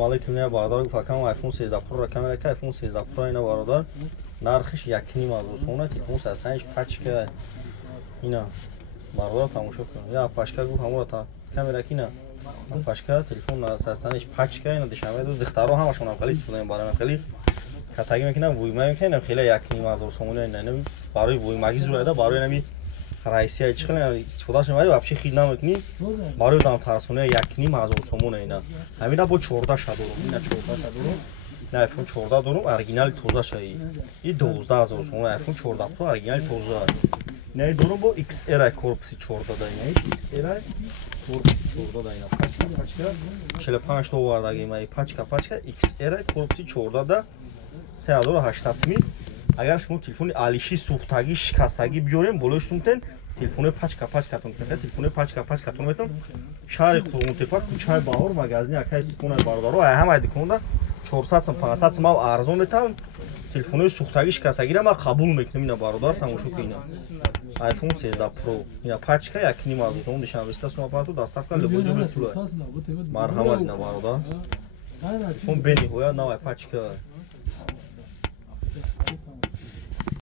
Салом алейкум, я бародар гуфтам iPhone 13 Pro камера ка iPhone 13 Pro ина бародар нархиш 1.5 сомона телефон сасаниш пачка ина бародар тамошо кун я пачка гуф ҳамора та камера кина пачка телефон сасаниш пачка ина дешаме ду дихтаро ҳамашон хали истифода мебарам хали катаги мекунам вуйма мекунам хели 1.5 сомона ина барои вуймаги зурада барои нами раисия чиқлен истифодаш мебари вообще хид намекунӣ барои дам тарасоне 1.5 сомона ина ҳамина бо 14 шадорум ина 14 шадорум на iPhone 14 дорум оригинали тоза шаи и 12000 сомона iPhone 14 Pro оригинали тоза ина дорум бо XR корпуси 14 да ина XR корпуси 14 да ина пачка 45 товардаги май пачка XR корпуси 14 да 3800 сомон агар шумо телефони алиши сухтаги шикастаги биёрем болои сумтен телефони пачкатон телефони пачкатон метон шаҳри қурғунтепа кӯчаи баҳор магазини акаи сипонаи бародаро ҳамаи дуконда 400 сом 500 сом арзон метавам телефони сухтаги шикастагиро ман қабул мекунам ина бародар тамошо кунед iPhone 13 Pro ина пачка 1.5 сом нишан 200 сом апарату доставка любой пула марҳамат ина бародар телефон бениҳоят навай пачка